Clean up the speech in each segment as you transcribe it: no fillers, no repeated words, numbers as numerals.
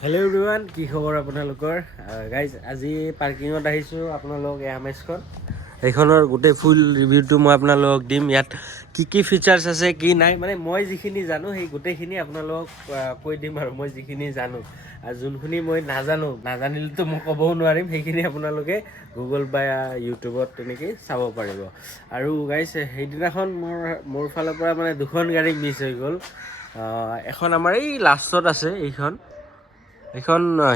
Hello' everyone, কি খবৰ আপোনালোকৰ? গাইজ, আজি পাৰ্কিঙত আহিছোঁ আপোনালোক এয়ামেজখন। এইখনৰ গোটেই ফুল ৰিভিউটো মই আপোনালোকক দিম। ইয়াত কি কি ফিচাৰ্ছ আছে, কি নাই, মানে মই যিখিনি জানো সেই গোটেইখিনি আপোনালোকক কৈ দিম। আৰু মই যিখিনি জানো আৰু যোনখিনি মই নাজানিলেতো মই ক'বও নোৱাৰিম, সেইখিনি আপোনালোকে গুগল বা ইউটিউবত তেনেকৈ চাব পাৰিব। আৰু গাইজ, সেইদিনাখন মোৰ ফালৰ পৰা মানে দুখন গাড়ী মিছ হৈ গ'ল। এখন আমাৰ এই লাষ্টত আছে, এইখন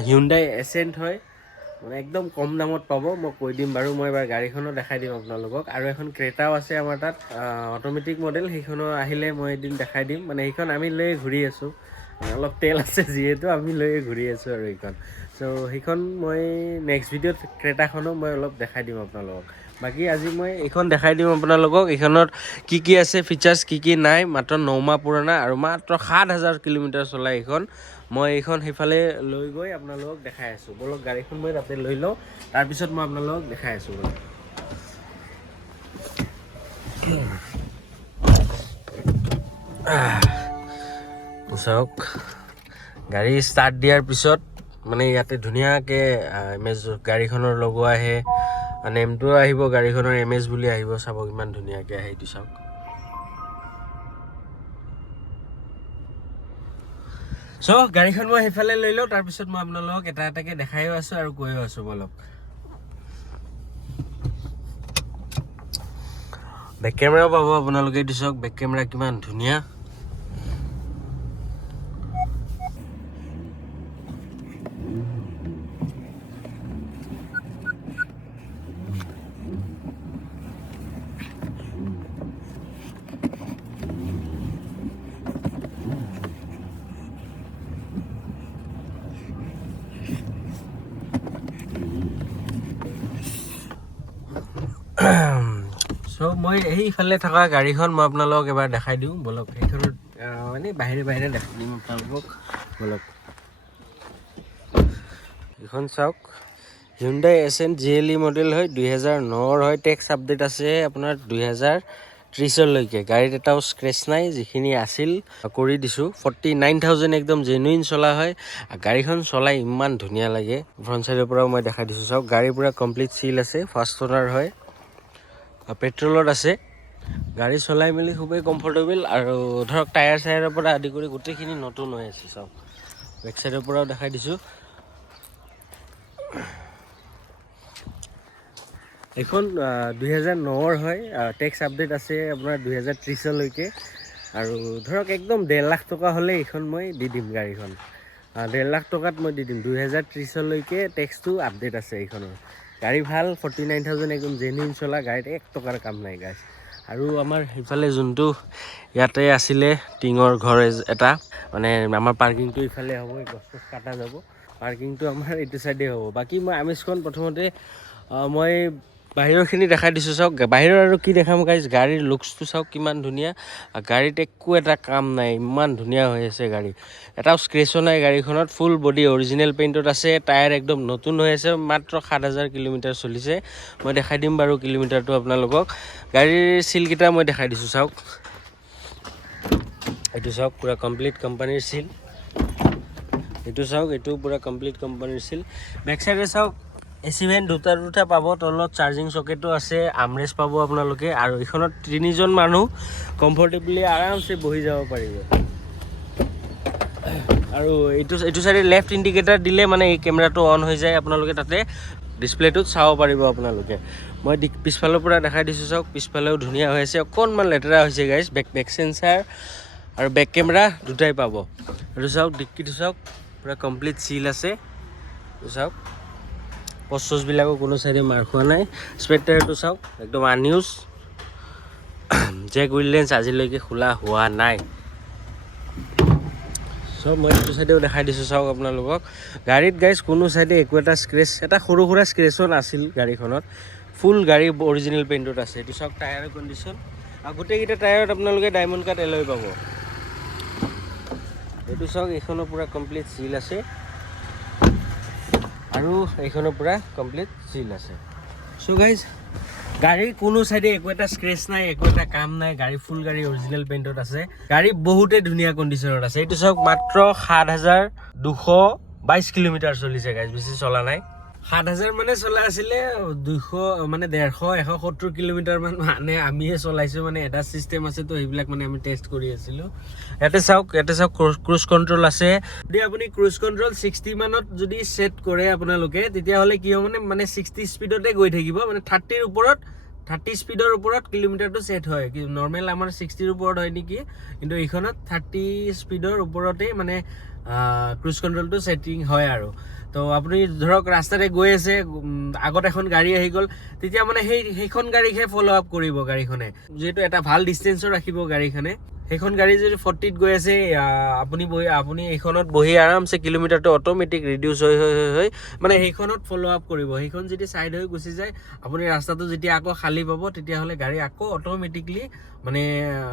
হিউণ্ডাই এচেণ্ট হয়, মানে একদম কম দামত পাব। মই কৈ দিম বাৰু, মই এবাৰ গাড়ীখনো দেখাই দিম আপোনালোকক। আৰু এখন ক্ৰেটাও আছে আমাৰ তাত, অট'মেটিক মডেল, সেইখনো আহিলে মই এদিন দেখাই দিম। মানে সেইখন আমি লৈ ঘূৰি আছোঁ, অলপ তেল আছে যিহেতু আমি লৈ ঘূৰি আছোঁ আৰু এইখন। চ' সেইখন মই নেক্সট ভিডিঅ'ত ক্ৰেটাখনো মই অলপ দেখাই দিম আপোনালোকক। বাকী আজি মই এইখন দেখাই দিম আপোনালোকক। এইখনত কি কি আছে ফিচাৰ্ছ, কি কি নাই। মাত্ৰ 9 মাহ পুৰণা আৰু মাত্ৰ 7,000 কিলোমিটাৰ চলাই এইখন। মই এইখন সেইফালে লৈ গৈ আপোনালোকক দেখাই আছোঁ। বলক গাড়ীখন মই তাতে লৈ লওঁ, তাৰপিছত মই আপোনালোকক দেখাই আছোঁ। বলক চাওক, গাড়ী ষ্টাৰ্ট দিয়াৰ পিছত মানে ইয়াতে ধুনীয়াকৈ ইমেজ গাড়ীখনৰ লগোৱা আহে, নেমটো আহিব গাড়ীখনৰ, এমএছ বুলি আহিব। চাব কিমান ধুনীয়াকৈ আহে, এইটো চাওক। চ' গাড়ীখন মই সেইফালে লৈ লওঁ, তাৰপিছত মই আপোনালোকক এটা এটাকৈ দেখাইও আছোঁ আৰু কৈও আছোঁ। বলক বেক কেমেৰাও পাব আপোনালোকে, এইটো চাওক বেক কেমেৰা কিমান ধুনীয়া। চ' মই সেইফালে থকা গাড়ীখন মই আপোনালোকক এবাৰ দেখাই দিওঁ। বলক সেইখনত মানে বাহিৰে বাহিৰে দেখাই দিম আপোনালোকক। বলক এইখন চাওক, হিউণ্ডাই এচেণ্ট GLE মডেল হয়, 2009 হয়। টেক্স আপডেট আছে আপোনাৰ 2030লৈকে। গাড়ীত এটাও স্ক্ৰেচ নাই, যিখিনি আছিল কৰি দিছোঁ। 49,000 একদম জেনুইন চলা হয়। গাড়ীখন চলাই ইমান ধুনীয়া লাগে। ফ্ৰণ্ট চাইডৰ পৰাও মই দেখাই দিছোঁ। চাওক গাড়ীৰ পূৰা কমপ্লিট চিল আছে, ফাৰ্ষ্ট অনাৰ হয়, পেট্ৰলত আছে। গাড়ী চলাই মেলি খুবেই কমফৰ্টেবল। আৰু ধৰক টায়াৰ চায়াৰৰ পৰা আদি কৰি গোটেইখিনি নতুন হৈ আছে। চাওক বেক চাইডৰ পৰাও দেখাই দিছোঁ। এইখন 2009 হয়, টেক্স আপডেট আছে আপোনাৰ 2030লৈকে। আৰু ধৰক একদম 1.5 লাখ টকা হ'লে এইখন মই দি দিম। গাড়ীখন 1.5 লাখ টকাত মই দি দিম। 2030লৈকে টেক্সটো আপডেট আছে এইখনৰ। গাড়ী ভাল, 49,000 একদম জেনুইন চলা, গাড়ীত 1 টকাৰ কাম নাই গাইজ। আৰু আমাৰ সেইফালে যোনটো ইয়াতে আছিলে টিঙৰ ঘৰ এটা, মানে আমাৰ পাৰ্কিংটো ইফালে হ'ব, গছ চছ কটা যাব। পাৰ্কিংটো আমাৰ এইটো চাইডে হ'ব। বাকী মই আমেজখন প্ৰথমতে মই বাহিৰৰখিনি দেখাই দিছোঁ। চাওক বাহিৰৰ আৰু কি দেখাম গাইজ, গাড়ীৰ লুকছটো চাওক কিমান ধুনীয়া। গাড়ীত একো এটা কাম নাই, ইমান ধুনীয়া হৈ আছে গাড়ী। এটাও স্ক্ৰেচো নাই গাড়ীখনত। ফুল বডি অৰিজিনেল পেইণ্টত আছে। টায়াৰ একদম নতুন হৈ আছে। মাত্ৰ 7,000 কিলোমিটাৰ চলিছে। মই দেখাই দিম বাৰু কিলোমিটাৰটো আপোনালোকক। গাড়ীৰ চিলকেইটা মই দেখাই দিছোঁ। চাওক এইটো চাওক, পূৰা কমপ্লিট কোম্পানীৰ চিল। এইটো চাওক, এইটো পূৰা কমপ্লিট কোম্পানীৰ চিল। বেক চাইডে চাওক, AC ভেণ্ট দুটা পাব, তলত চাৰ্জিং চকেটো আছে, আমৰেষ্ট পাব আপোনালোকে। আৰু এইখনত 3জন মানুহ কমফৰ্টেবলি আৰামছে বহি যাব পাৰিব। আৰু এইটো চাইডে লেফ্ট ইণ্ডিকেটাৰ দিলে মানে এই কেমেৰাটো অন হৈ যায়, আপোনালোকে তাতে ডিছপ্লেটোত চাব পাৰিব আপোনালোকে। মই পিছফালৰ পৰা দেখাই দিছোঁ। চাওক পিছফালেও ধুনীয়া হৈ আছে, অকণমান লেতেৰা হৈছে গাইজ। বেক সেন্সাৰ আৰু বেক কেমেৰা দুটাই পাব। এইটো চাওক, ডিক্কিটো চাওক পূৰা কমপ্লিট চিল আছে। এইটো চাওক, পচবিলাকো কোনো চাইডে মাৰ খোৱা নাই। স্পেক্টাৰটো চাওক একদম আনইউজ। জেক হুইল লেন্স আজিলৈকে খোলা হোৱা নাই। চব মই এইটো চাইডেও দেখাই দিছোঁ। চাওক আপোনালোকক গাড়ীত গাইজ কোনো চাইডে একো এটা স্ক্ৰেচ, এটা সৰু সুৰা স্ক্ৰেচো নাছিল গাড়ীখনত। ফুল গাড়ী অৰিজিনেল পেইণ্টত আছে। এইটো চাওক টায়াৰৰ কণ্ডিশ্যন, আৰু গোটেইকেইটা টায়াৰত আপোনালোকে ডায়মণ্ড কাট এলয় পাব। এইটো চাওক, এইখনো পূৰা কমপ্লিট চিল আছে, আৰু এইখনো পূৰা কমপ্লিট চিল আছে। চ' গাইজ, গাড়ীৰ কোনো চাইডে একো এটা স্ক্ৰেচ নাই, একো এটা কাম নাই। গাড়ী ফুল গাড়ী অৰিজিনেল পেইণ্টত আছে। গাড়ী বহুতে ধুনীয়া কণ্ডিশ্যনত আছে। এইটো চাওক, মাত্ৰ 7,200 22 কিলোমিটাৰ চলিছে গাইজ, বেছি চলা নাই। 7,000 মানে চলা আছিলে, 200 মানে 150 170 কিলোমিটাৰ মানে আমিয়ে চলাইছো। মানে এটা চিষ্টেম আছে তো সেইবিলাক মানে আমি টেষ্ট কৰি আছিলো। ইয়াতে চাওক ক্ৰুজ কণ্ট্ৰল আছে। যদি আপুনি ক্ৰুজ কণ্ট্ৰল 60 মানত যদি সেট কৰে আপোনালোকে, তেতিয়াহ'লে কি হ'ব মানে 60 স্পীডতে গৈ থাকিব। মানে 30 স্পীডৰ ওপৰত কিলোমিটাৰটো সেট হয়। নৰ্মেল আমাৰ 60ৰ ওপৰত হয় নেকি, কিন্তু এইখনত 30 স্পীডৰ ওপৰতে মানে ক্ৰুজ কণ্ট্ৰলটো ছেটিং হয় আৰু। তো আপুনি ধৰক ৰাস্তাতে গৈ আছে, আগত এখন গাড়ী আহি গ'ল, তেতিয়া মানে সেইখন গাড়ীকহে ফ'ল' আপ কৰিব গাড়ীখনে, যিহেতু এটা ভাল ডিষ্টেঞ্চো ৰাখিব গাড়ীখনে। সেইখন গাড়ী যদি 40ত গৈ আছে, আপুনি এইখনত বহি আৰামছে কিলোমিটাৰটো অট'মেটিক ৰিডিউচ হৈ মানে সেইখনত ফ'ল' আপ কৰিব। সেইখন যদি ছাইড হৈ গুচি যায়, আপুনি ৰাস্তাটো যেতিয়া আকৌ খালী পাব, তেতিয়াহ'লে গাড়ী আকৌ অট'মেটিকলি মানে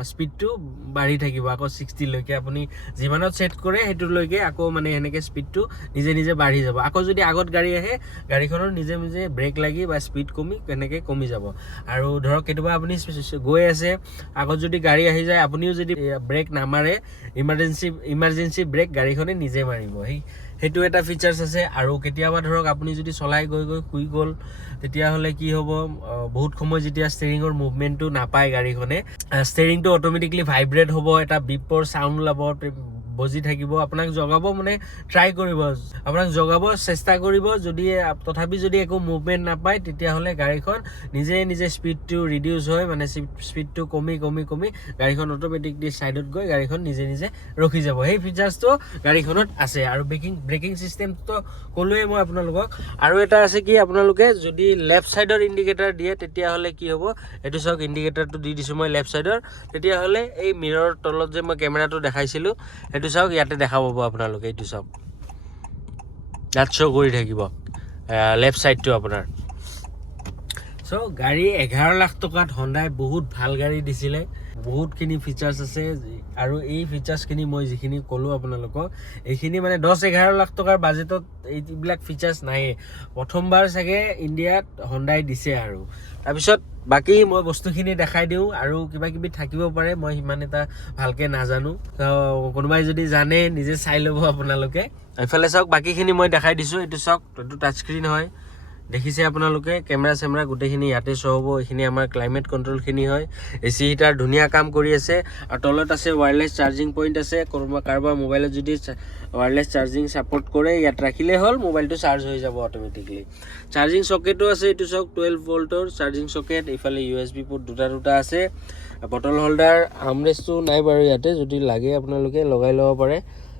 স্পীডটো বাঢ়ি থাকিব। আকৌ 60লৈকে আপুনি যিমানত ছেট কৰে সেইটোলৈকে আকৌ মানে এনেকৈ স্পীডটো নিজে বাঢ়ি যাব। আকৌ যদি আগত গাড়ী আহে, গাড়ীখনৰ নিজে ব্ৰেক লাগি বা স্পীড এনেকৈ কমি যাব। আৰু ধৰক কেতিয়াবা আপুনি গৈ আছে, আগত যদি গাড়ী আহি যায়, আপুনিও যদি ব্ৰেক নামাৰে, ইমাৰ্জেঞ্চি ব্ৰেক গাড়ীখনে নিজে মাৰিব। সেইটো এটা ফিচাৰ্ছ আছে। আৰু কেতিয়াবা ধৰক আপুনি যদি চলাই গৈ শুই গ'ল, তেতিয়াহ'লে কি হ'ব, বহুত সময় যেতিয়া ষ্টেৰিঙৰ মুভমেণ্টটো নাপায় গাড়ীখনে, ষ্টেৰিংটো অট'মেটিকলি ভাইব্ৰেট হ'ব, এটা বিপৰ চাউণ্ড ওলাব, বজি থাকিব। আপোনাক জগাব মানে ট্ৰাই কৰিব, আপোনাক জগাব চেষ্টা কৰিব। তথাপি যদি একো মুভমেণ্ট নাপায়, তেতিয়াহ'লে গাড়ীখন নিজে স্পীডটো ৰিডিউচ হয়, মানে স্পীডটো কমি গাড়ীখন অট'মেটিকলি ছাইডত গৈ গাড়ীখন নিজে ৰখি যাব। সেই ফিচাৰ্ছটো গাড়ীখনত আছে। আৰু ব্ৰেকিং চিষ্টেমটো ক'লোৱেই মই আপোনালোকক। আৰু এটা আছে কি, আপোনালোকে যদি লেফ্ট ছাইডৰ ইণ্ডিকেটাৰ দিয়ে, তেতিয়াহ'লে কি হ'ব, এইটো চাওক, ইণ্ডিকেটাৰটো দি দিছোঁ মই লেফ্ট ছাইডৰ, তেতিয়াহ'লে এই মিৰৰ তলত যে মই কেমেৰাটো দেখাইছিলোঁ, সেইটো চাওক, ইয়াতে দেখা পাব আপোনালোকে। এইটো চাওক, ইয়াত শ্ব' কৰি থাকিব লেফ্ট ছাইডটো আপোনাৰ। চ' গাড়ী 11 লাখ টকাত হণ্ডাই বহুত ভাল গাড়ী দিছিলে, বহুতখিনি ফিচাৰ্ছ আছে। আৰু এই ফিচাৰ্ছখিনি মই যিখিনি ক'লোঁ আপোনালোকক, এইখিনি মানে 10-11 লাখ টকাৰ বাজেটত এইবিলাক ফিচাৰ্ছ নায়েই। প্ৰথমবাৰ চাগে ইণ্ডিয়াত হণ্ডাই দিছে। আৰু তাৰপিছত বাকী মই বস্তুখিনি দেখাই দিওঁ, আৰু কিবা থাকিব পাৰে, মই সিমান এটা ভালকৈ নাজানো। কোনোবাই যদি জানে নিজে চাই ল'ব আপোনালোকে। এইফালে চাওক, বাকীখিনি মই দেখাই দিছোঁ। এইটো চাওক, এইটো টাচ স্ক্ৰীণ হয়, দেখিছে আপোনালোকে, কেমেৰা গোটেইখিনি ইয়াতে শ্ব' হ'ব। এইখিনি আমাৰ ক্লাইমেট কণ্ট্ৰলখিনি হয়। AC হিটাৰ ধুনীয়া কাম কৰি আছে। আৰু তলত আছে ৱায়াৰলেছ চাৰ্জিং পইণ্ট আছে। কাৰোবাৰ মোবাইলত যদি ৱায়াৰলেছ চাৰ্জিং ছাপৰ্ট কৰে, ইয়াত ৰাখিলে হ'ল, মোবাইলটো চাৰ্জ হৈ যাব অট'মেটিকলি। চাৰ্জিং চকেটো আছে, এইটো চাওক, 12 ভল্টৰ চাৰ্জিং চকেট। এইফালে USB পোৰ্ট দুটা আছে। বটল হোল্ডাৰ, আৰ্মৰেষ্টটো নাই বাৰু ইয়াতে, যদি লাগে আপোনালোকে লগাই ল'ব পাৰে।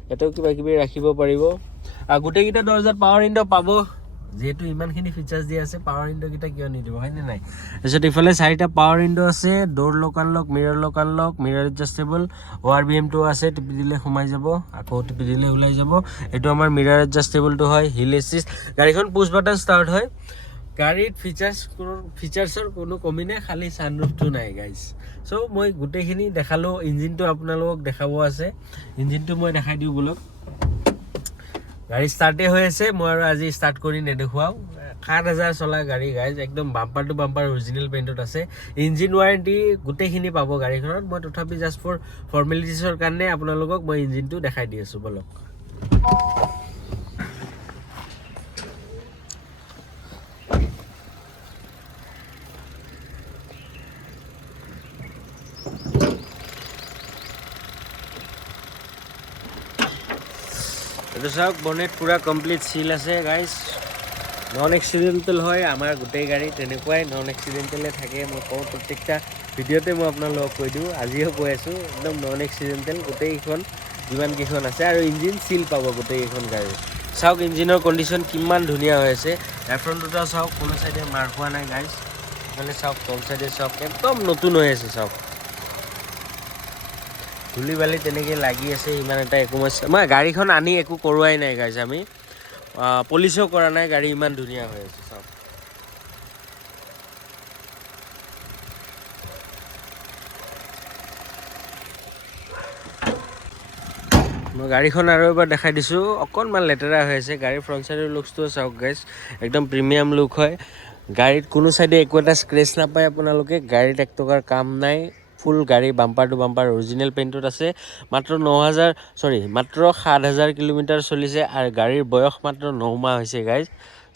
ইয়াতেও কিবা ৰাখিব পাৰিব। আৰু গোটেইকেইটা দৰ্জাত পাৱাৰ উইণ্ডো পাব। যিহেতু ইমানখিনি ফিচাৰ্ছ দিয়া আছে, পাৱাৰ উইণ্ডোকেইটা কিয় নিদিব, হয়নে নাই? তাৰপিছত ইফালে 4টা পাৱাৰ উইণ্ডো আছে, ড'ৰ লক আনলক, মিৰৰ এডজাষ্টেবল, ORBM-টো আছে, টিপি দিলে সোমাই যাব, আকৌ টিপি দিলে ওলাই যাব। এইটো আমাৰ মিৰৰ এডজাষ্টেবলটো হয়। হিল এছিষ্ট, গাড়ীখন পুছ বাটন ষ্টাৰ্ট হয়। গাড়ীত ফিচাৰ্ছৰ কোনো কমি নাই, খালি ছানৰুফটো নাই গাইজ। চ' মই গোটেইখিনি দেখালোঁ। ইঞ্জিনটো আপোনালোকক দেখাব আছে, ইঞ্জিনটো মই দেখাই দিওঁ বলক। গাড়ী ষ্টাৰ্টে হৈ আছে, মই আৰু আজি ষ্টাৰ্ট কৰি নেদেখুৱাওঁ। 7,000 চলা গাড়ী গাইজ, একদম বাম্পাৰ টু বাম্পাৰ অৰিজিনেল পেইণ্টত আছে। ইঞ্জিন ৱাৰেণ্টি গোটেইখিনি পাব গাড়ীখনত। মই তথাপি জাষ্ট ফৰ ফৰ্মেলিটিছৰ কাৰণে আপোনালোকক মই ইঞ্জিনটো দেখাই দি আছোঁ বলক। এইটো চাওক, বনেট পুৰা কমপ্লিট চিল আছে গাইজ। নন এক্সিডেণ্টেল হয় আমাৰ গোটেই গাড়ী, তেনেকুৱাই নন এক্সিডেণ্টেলে থাকে। মই কওঁ প্ৰত্যেকটা ভিডিঅ'তে মই আপোনালোকক কৈ দিওঁ, আজিও কৈ আছোঁ, একদম নন এক্সিডেণ্টেল গোটেইকেইখন যিমানকেইখন আছে। আৰু ইঞ্জিন চিল পাব গোটেইকেইখন গাড়ী। চাওক ইঞ্জিনৰ কণ্ডিশ্যন কিমান ধুনীয়া হৈ আছে। এফ্ৰণ্টটোও চাওক, কোনো চাইডে মাৰ খোৱা নাই গাইজ। এইফালে চাওক, তল চাইডে চাওক, একদম নতুন হৈ আছে। চাওক, ধূলি বালি তেনেকৈ লাগি আছে, ইমান এটা একো মই গাড়ীখন আনি একো কৰোৱাই নাই গাইজ, আমি পলিচো কৰা নাই, গাড়ী ইমান ধুনীয়া হৈ আছে। চাওক, মই গাড়ীখন আৰু এবাৰ দেখাই দিছোঁ, অকণমান লেতেৰা হৈ আছে। গাড়ীৰ ফ্ৰণ্ট চাইডৰ লুকছটো চাওক গাইজ, একদম প্ৰিমিয়াম লুক হয়। গাড়ীত কোনো চাইডে একো এটা স্ক্ৰেচ নাপায় আপোনালোকে। গাড়ীত 1 টকাৰ কাম নাই, ফুল গাড়ী বাম্পাৰ টু বাম্পাৰ অৰিজিনেল পেইণ্টত আছে। মাত্ৰ 7,000 কিলোমিটাৰ চলিছে আৰু গাড়ীৰ বয়স মাত্ৰ 9 মাহ হৈছে গাইজ।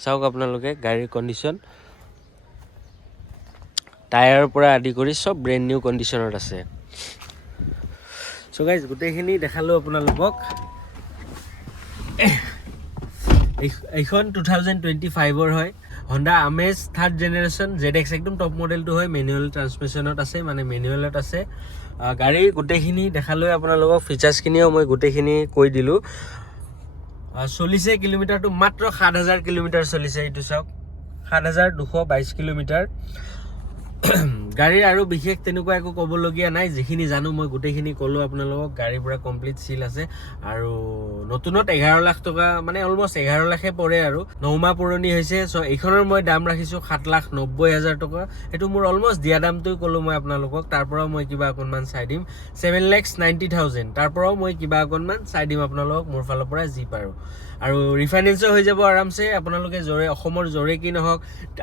চাওক আপোনালোকে গাড়ীৰ কণ্ডিশ্যন, টায়াৰৰ পৰা আদি কৰি চব ব্ৰেণ্ড নিউ কণ্ডিশ্যনত আছে। চ' গাইজ গোটেইখিনি দেখালোঁ আপোনালোকক। এইখন 2025ৰ হয়, হণ্ডা আমেজ 3rd জেনেৰেশ্যন ZX, একদম টপ মডেলটো হয়। মেনুৱেল ট্ৰান্সমিশ্যনত আছে, মানে মেনুৱেলত আছে। গাড়ীৰ গোটেইখিনি দেখালৈ আপোনালোকক, ফিচাৰ্ছখিনিও মই গোটেইখিনি কৈ দিলোঁ। চলিছে কিলোমিটাৰটো মাত্ৰ 7,000 কিলোমিটাৰ চলিছে। এইটো চাওক 7,222 কিলোমিটাৰ। গাড়ীৰ আৰু বিশেষ তেনেকুৱা একো ক'বলগীয়া নাই, যিখিনি জানো মই গোটেইখিনি ক'লোঁ আপোনালোকক। গাড়ীৰ পৰা কমপ্লিট চিল আছে আৰু নতুনত 11 লাখ টকা, মানে অলমষ্ট 11 লাখে পৰে আৰু 9 মাহ পুৰণি হৈছে। চ' এইখনৰ মই দাম ৰাখিছোঁ 7,90,000 টকা। সেইটো মোৰ অলমষ্ট দিয়া দামটোৱে ক'লোঁ মই আপোনালোকক। তাৰ পৰাও মই কিবা অকণমান চাই দিম। 7,90,000 তাৰ পৰাও মই কিবা অকণমান চাই দিম আপোনালোকক মোৰ ফালৰ পৰা যি পাৰোঁ। আৰু ৰিফাইনেন্সো হৈ যাব আৰামছে। আপোনালোকে য'ৰে অসমৰ য'ৰে কি নহওক,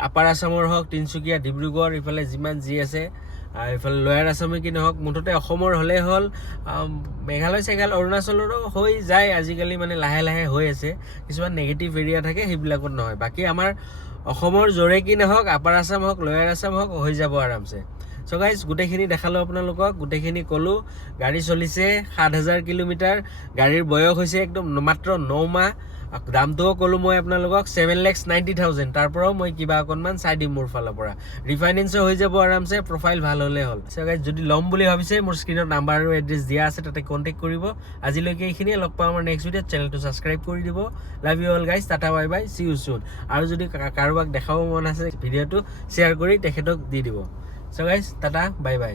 আপাৰ আছামৰ হওক, তিনিচুকীয়া, ডিব্ৰুগড়, ইফালে যিমান যি আছে, এইফালে লয়াৰ আছামে কি নহওক, মুঠতে অসমৰ হ'লেই হ'ল। মেঘালয় চেঘালয় অৰুণাচলৰো হৈ যায় আজিকালি, মানে লাহে লাহে হৈ আছে। কিছুমান নেগেটিভ এৰিয়া থাকে, সেইবিলাকত নহয়। বাকী আমাৰ অসমৰ য'ৰে কি নহওক, আপাৰ আছাম হওক, লয়াৰ আছাম হওক, হৈ যাব আৰামছে। চ' গাইজ গোটেইখিনি দেখালোঁ আপোনালোকক, গোটেইখিনি ক'লোঁ। গাড়ী চলিছে 7,000 কিলোমিটাৰ, গাড়ীৰ বয়স হৈছে একদম মাত্ৰ 9 মাহ। দামটোও ক'লোঁ মই আপোনালোকক 7,90,000, তাৰ পৰাও মই কিবা অকণমান চাই দিম মোৰ ফালৰ পৰা। ৰিফাইনেন্সো হৈ যাব আৰামছে, প্ৰফাইল ভাল হ'লে হ'ল। চ' গাইজ যদি ল'ম বুলি ভাবিছে, মোৰ স্ক্ৰীনত নাম্বাৰ আৰু এড্ৰেছ দিয়া আছে, তাতে কণ্টেক্ট কৰিব। আজিলৈকে এইখিনিয়ে, লগ পাওঁ আমাৰ নেক্সট ভিডিঅ'ত। চেনেলটো ছাবস্ক্ৰাইব কৰি দিব। Love you all guys, tata bye bye, C you soon. আৰু যদি কাৰোবাক দেখাব মন আছে ভিডিঅ'টো, শ্বেয়াৰ কৰি তেখেতক দি দিব। চ' গাইজ টাটা বাই বাই।